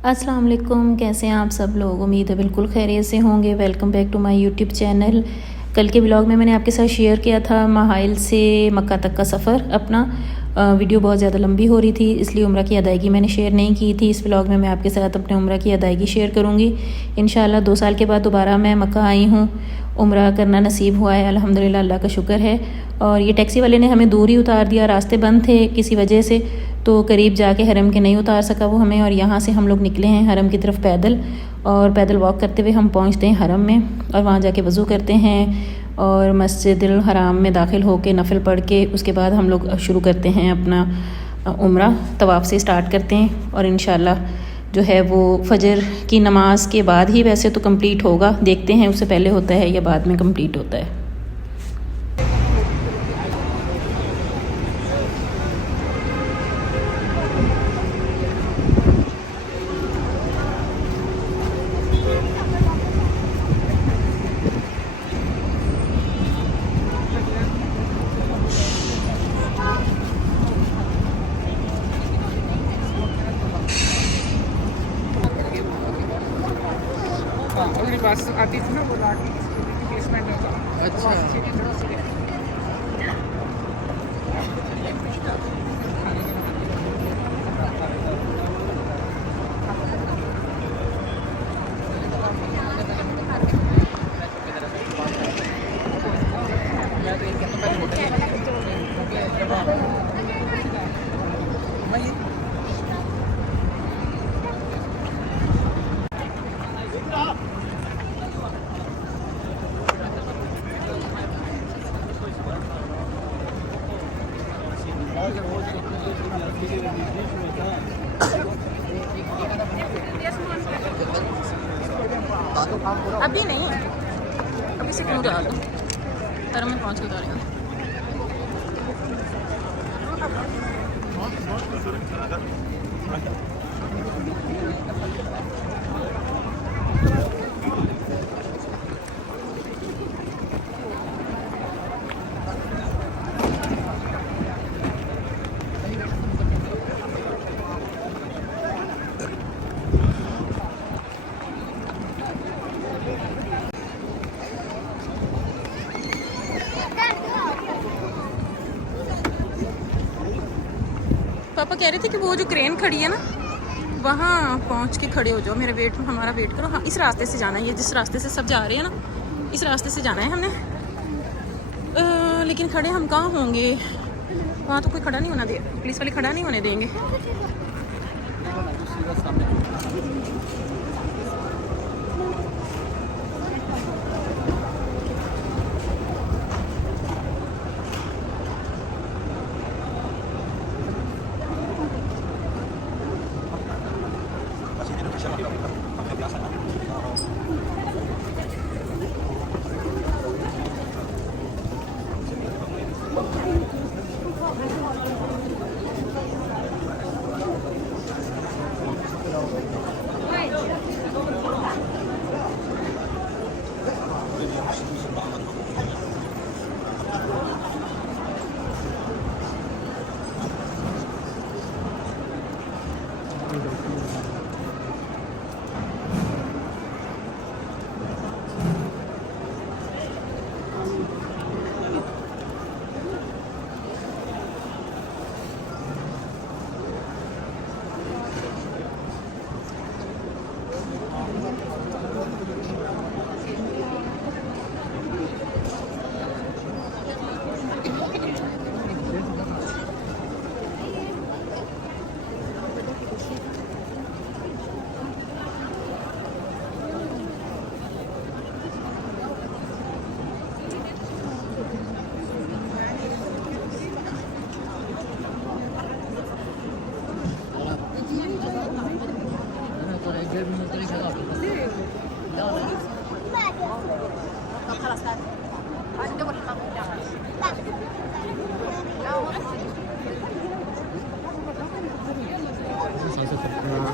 अस्सलाम वालेकुम, कैसे हैं आप सब लोग। उम्मीद है बिल्कुल खैरियत से होंगे। Welcome back to my YouTube channel. कल के व्लॉग में मैंने आपके साथ शेयर किया था महाइल से मक्का तक का सफ़र अपना। वीडियो बहुत ज़्यादा लंबी हो रही थी, इसलिए उम्रा की अदायगी मैंने शेयर नहीं की थी। इस व्लॉग में मैं आपके साथ अपने उम्रा की अदायगी शेयर करूँगी। इंशाल्लाह 2 साल के बाद दोबारा मैं मक्का आई हूँ। उम्रा करना नसीब हुआ है, अल्हम्दुलिल्लाह, अल्लाह का शुक्र है। और ये टैक्सी वाले ने हमें दूर ही उतार दिया, रास्ते बंद थे किसी वजह से, तो करीब जाके हरम के नहीं उतार सका वो हमें। और यहाँ से हम लोग निकले हैं हरम की तरफ पैदल, और पैदल वॉक करते हुए हम पहुँचते हैं हरम में। और वहाँ जाके वज़ू करते हैं और मस्जिदुल हराम में दाखिल होकर नफल पढ़ के उसके बाद हम लोग शुरू करते हैं अपना उम्रा। तवाफ़ से स्टार्ट करते हैं और इंशाल्लाह जो है वो फ़जर की नमाज के बाद ही वैसे तो कंप्लीट होगा। देखते हैं उससे पहले होता है या बाद में कंप्लीट होता है। बस आती थी ना, वो लाठी बेसमेंट में था। अच्छा। अभी नहीं, अभी से क्यों डाल दो, हरम में पहुँच के उतारेगा। पापा कह रहे थे कि वो जो क्रेन खड़ी है ना, वहाँ पहुँच के खड़े हो जाओ, हमारा वेट करो। हाँ, इस रास्ते से जाना है, ये जिस रास्ते से सब जा रहे हैं ना, इस रास्ते से जाना है हमने। लेकिन खड़े हम कहाँ होंगे, वहाँ तो कोई खड़ा नहीं होना दे, पुलिस वाले खड़ा नहीं होने देंगे।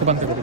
बंद कर दो।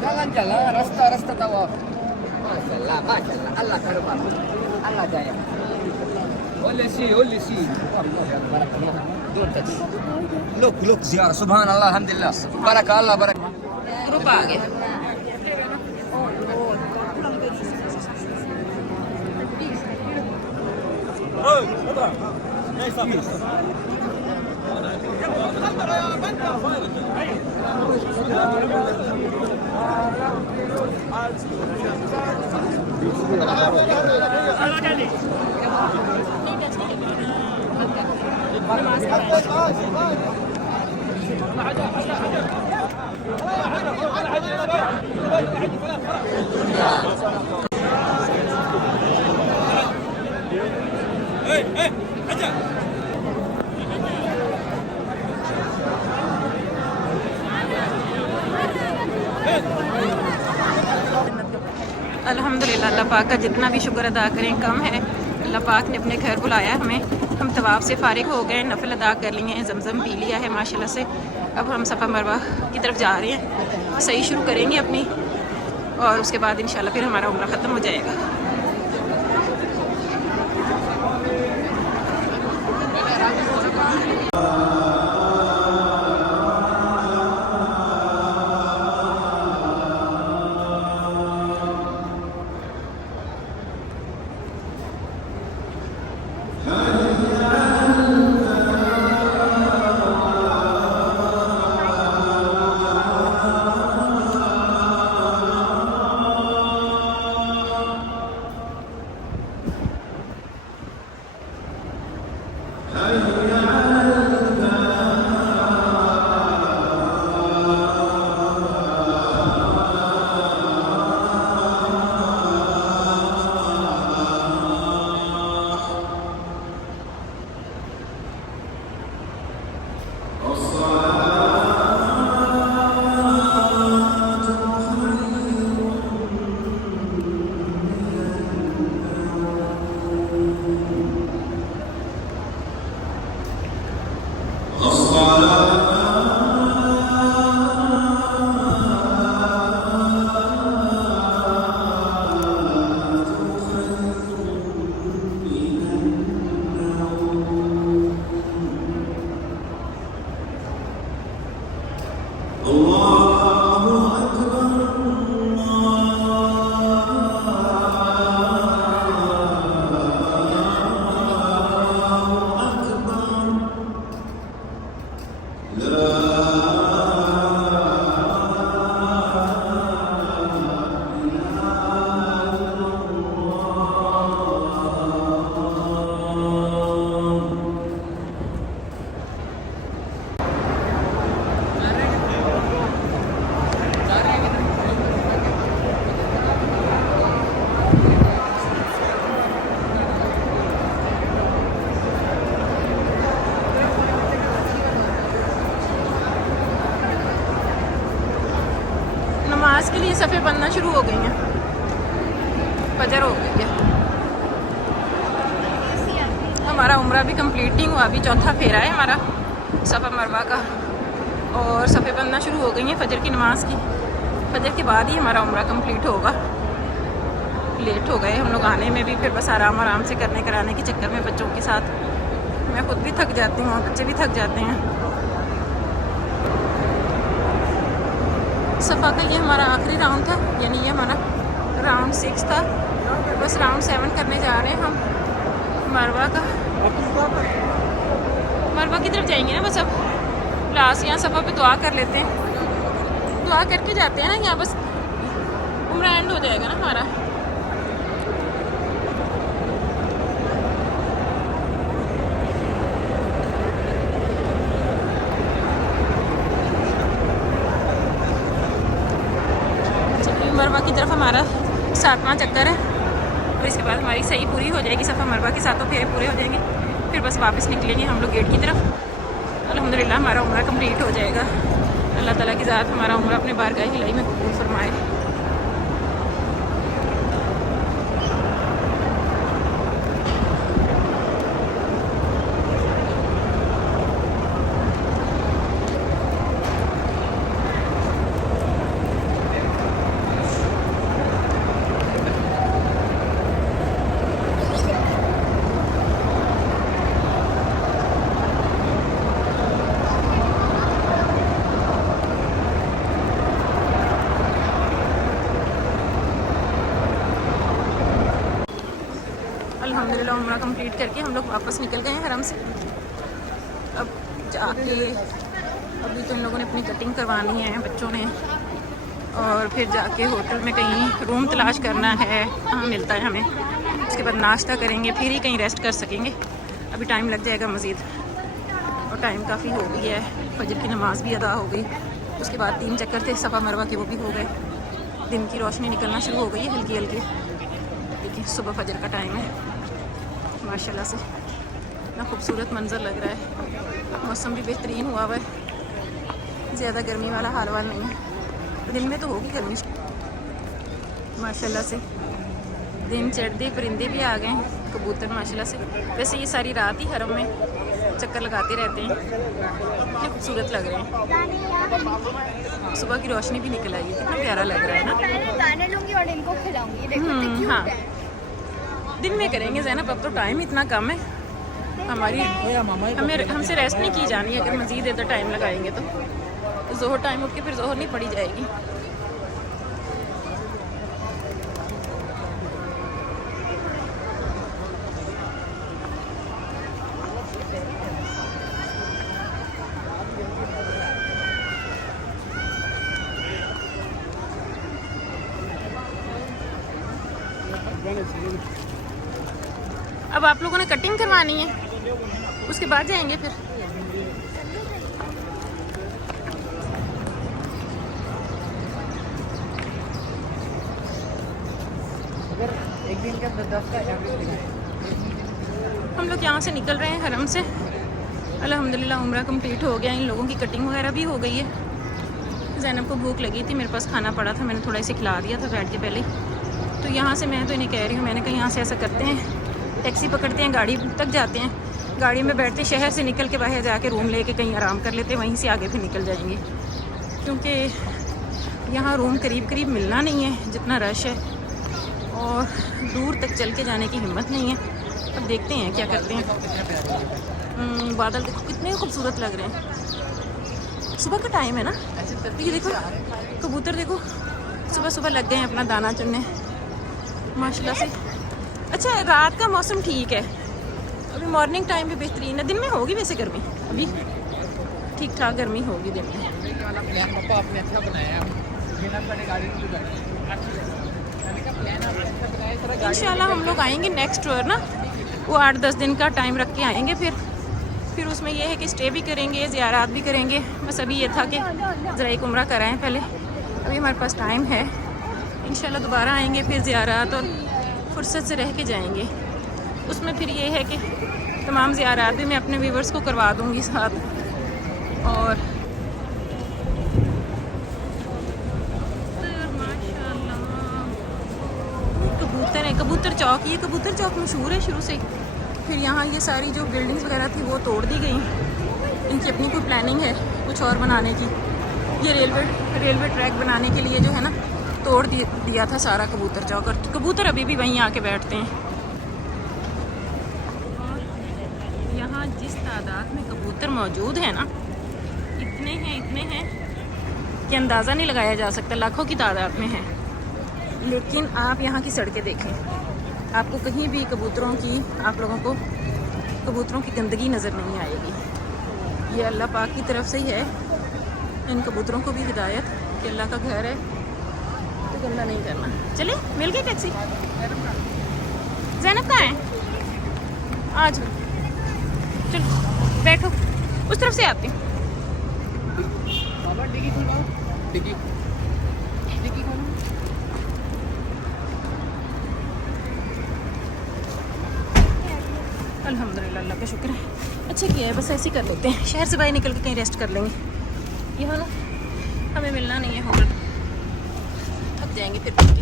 jalan-jalan rasta tawaf. Masyaallah, masyaallah. Allah karuman. Allah jaya. Oleh si. Wallah barakallah. Look ziarah. Subhanallah, alhamdulillah. Barakallah, barak. Group आ गया। अल्हम्दुलिल्लाह, अल्लाह पाक का जितना भी शुक्र अदा करें कम है। अल्लाह पाक ने अपने घर बुलाया हमें। हम तवाफ़ से फ़ारिग हो गए, नफल अदा कर लिए हैं, ज़मज़म पी लिया है माशाल्लाह से। अब हम सफ़ा मरवा की तरफ जा रहे हैं। सही शुरू करेंगे अपनी, और उसके बाद इंशाल्लाह फिर हमारा उम्रा ख़त्म हो जाएगा। नमाज के लिए सफ़े बनना शुरू हो गई हैं, फजर हो गई है। हमारा उम्रा भी कंप्लीट नहीं हुआ, अभी चौथा फेरा है हमारा सफ़ा मरवा का, और सफ़े बनना शुरू हो गई हैं फजर की नमाज की। फजर के बाद ही हमारा उम्रा कंप्लीट होगा। लेट हो गए हम लोग आने में भी, फिर बस आराम से करने कराने के चक्कर में बच्चों के साथ मैं खुद भी थक जाती हूँ, बच्चे भी थक जाते हैं। सफ़ा का ये हमारा आखिरी राउंड था, यानी ये हमारा राउंड 6 था। बस राउंड 7 करने जा रहे हैं हम मरवा का। मरवा की तरफ जाएंगे ना बस अब। लास्ट यहाँ सफ़ा पे दुआ कर लेते हैं, दुआ करके जाते हैं ना, यहाँ बस उम्रा एंड हो जाएगा ना हमारा। मरवा की तरफ हमारा 7वां चक्कर है और इसके बाद हमारी सही पूरी हो जाएगी, सफ़ा मरवा के 7 फेरे पूरे हो जाएंगे। फिर बस वापस निकलेंगे हम लोग गेट की तरफ। अल्हम्दुलिल्लाह हमारा उम्रा कंप्लीट हो जाएगा। अल्लाह ताला की ज़ात हमारा उम्रा अपने बारगाह हिलाई में कबूल फरमाए। अल्हम्दुलिल्लाह उम्रा कंप्लीट करके हम लोग वापस निकल गए हैं हरम से। अब जाके अभी तो इन लोगों ने अपनी कटिंग करवानी है बच्चों ने, और फिर जाके होटल में कहीं रूम तलाश करना है, कहाँ मिलता है हमें। उसके बाद नाश्ता करेंगे, फिर ही कहीं रेस्ट कर सकेंगे। अभी टाइम लग जाएगा मज़ीद, और टाइम काफ़ी हो गई है। फजर की नमाज़ भी अदा हो गई। उसके बाद 3 चक्कर थे सफ़ा मरवा के, वो भी हो गए। दिन की रोशनी निकलना शुरू हो गई है हल्की हल्की। देखिए सुबह फजर का टाइम है। माशाल्लाह से इतना खूबसूरत मंज़र लग रहा है। मौसम भी बेहतरीन हुआ है, ज़्यादा गर्मी वाला हाल वाल नहीं है। दिन में तो होगी गर्मी माशाल्लाह से। दिन चढ़ते परिंदे भी आ गए, कबूतर माशाल्लाह से। वैसे ये सारी रात ही हरम में चक्कर लगाते रहते हैं, कितने खूबसूरत लग रहे हैं। सुबह की रोशनी भी निकल आई है, कितना प्यारा लग रहा है ना। पहले दाने लूंगी और इनको खिलाऊंगी। देखो तो क्यूट हाँ है। दिन में करेंगे ज़ैनब, अब तो टाइम इतना कम है हमारी, हमें हमसे रेस्ट नहीं की जानी। अगर मज़ीद इधर टाइम लगाएंगे तो जोहर टाइम उठ के फिर जोहर नहीं पड़ी जाएगी। अब आप लोगों ने कटिंग करवानी है, उसके बाद जाएंगे फिर। एक दिन के अंदर 10 का एवरेज है। हम लोग यहाँ से निकल रहे हैं हरम से। अल्हम्दुलिल्लाह उम्रा कंप्लीट हो गया। इन लोगों की कटिंग वगैरह भी हो गई है। ज़ैनब को भूख लगी थी, मेरे पास खाना पड़ा था, मैंने थोड़ा इसे खिला दिया था बैठ के पहले। तो यहाँ से मैं तो इन्हें कह रही हूँ, मैंने कहा यहाँ से ऐसा करते हैं, टैक्सी पकड़ते हैं, गाड़ी तक जाते हैं, गाड़ी में बैठते, शहर से निकल के बाहर जाके रूम लेके कहीं आराम कर लेते, वहीं से आगे फिर निकल जाएंगे। क्योंकि यहाँ रूम करीब करीब मिलना नहीं है, जितना रश है, और दूर तक चल के जाने की हिम्मत नहीं है। अब देखते हैं क्या करते हैं। बादल देखो कितने खूबसूरत लग रहे हैं। सुबह का टाइम है ना, ये देखो कबूतर देखो सुबह सुबह लग गए हैं अपना दाना चुनने माशाल्लाह से। अच्छा रात का मौसम ठीक है, अभी मॉर्निंग टाइम भी बेहतरीन है। दिन में होगी वैसे गर्मी, अभी ठीक ठाक गर्मी होगी दिन में। वाला प्लान पापा आपने अच्छा बनाया है, बिना खड़े गाड़ी की गाड़ी। इंशाल्लाह हम लोग आएंगे नेक्स्ट टूर ना, वो 8-10 दिन का टाइम रख के आएंगे। फिर उसमें यह है कि स्टे भी करेंगे, ज़ियारात भी करेंगे। बस अभी ये था कि ज़रा एक उम्रा कराएं पहले, अभी हमारे पास टाइम है। इंशाल्लाह दोबारा आएंगे, फिर ज़ियारात और फुर्सत से रह के जाएंगे। उसमें फिर ये है कि तमाम ज़ियारात भी मैं अपने व्यूवर्स को करवा दूँगी साथ। और कबूतर है, कबूतर चौक, ये कबूतर चौक मशहूर है शुरू से। फिर यहाँ ये सारी जो बिल्डिंग्स वगैरह थी वो तोड़ दी गई, इनकी अपनी कोई प्लानिंग है कुछ और बनाने की। ये रेलवे ट्रैक बनाने के लिए जो है ना तोड़ दिया था सारा कबूतर चौक, और कबूतर अभी भी वहीं आके बैठते हैं। और यहाँ जिस तादाद में कबूतर मौजूद है ना, इतने हैं कि अंदाज़ा नहीं लगाया जा सकता, लाखों की तादाद में है। लेकिन आप यहाँ की सड़कें देखें, आपको कहीं भी कबूतरों की, आप लोगों को कबूतरों की गंदगी नज़र नहीं आएगी। ये अल्लाह पाक की तरफ से ही है, इन कबूतरों को भी हिदायत कि अल्लाह का घर है तो गंदा नहीं करना। चलिए, मिल गई टैक्सी। ज़ैनब कहाँ है? आज चलो बैठो, उस तरफ से आती हूँ। बाबा डिग्गी खुलवाओ, डिग्गी डिग्गी खोलो। अल्हम्दुलिल्लाह, अल्लाह का शुक्र है। अच्छा किया है, बस ऐसे ही कर लेते हैं, शहर से बाहर निकल के कहीं रेस्ट कर लेंगे। यहाँ ना हमें मिलना नहीं है होटल, थक जाएंगे फिर।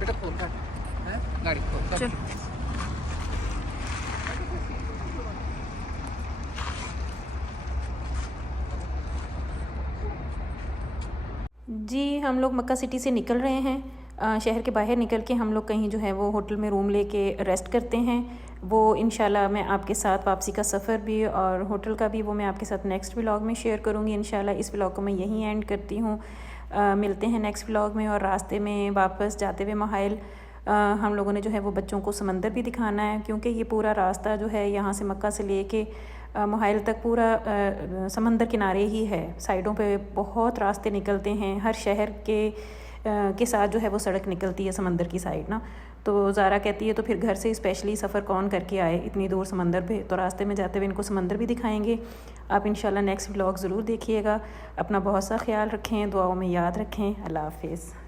बेटा खोल कर है, गाड़ी खोल चल। जी, हम लोग मक्का सिटी से निकल रहे हैं। शहर के बाहर निकल के हम लोग कहीं जो है वो होटल में रूम लेके रेस्ट करते हैं। वो इंशाल्लाह मैं आपके साथ वापसी का सफ़र भी और होटल का भी वो मैं आपके साथ नेक्स्ट व्लॉग में शेयर करूँगी इंशाल्लाह। इस व्लॉग को मैं यहीं एंड करती हूँ। मिलते हैं नेक्स्ट व्लॉग में। और रास्ते में वापस जाते हुए माहिल हम लोगों ने जो है वो बच्चों को समंदर भी दिखाना है, क्योंकि ये पूरा रास्ता जो है यहाँ से मक्का से लेके माहिल तक पूरा समंदर किनारे ही है। साइडों पे बहुत रास्ते निकलते हैं, हर शहर के साथ जो है वो सड़क निकलती है समंदर की साइड ना। तो ज़ारा कहती है तो फिर घर से स्पेशली सफ़र कौन करके आए इतनी दूर समंदर पे, तो रास्ते में जाते हुए इनको समंदर भी दिखाएंगे। आप इंशाल्लाह नेक्स्ट व्लॉग ज़रूर देखिएगा। अपना बहुत सा ख्याल रखें, दुआओं में याद रखें। अल्लाह हाफिज़।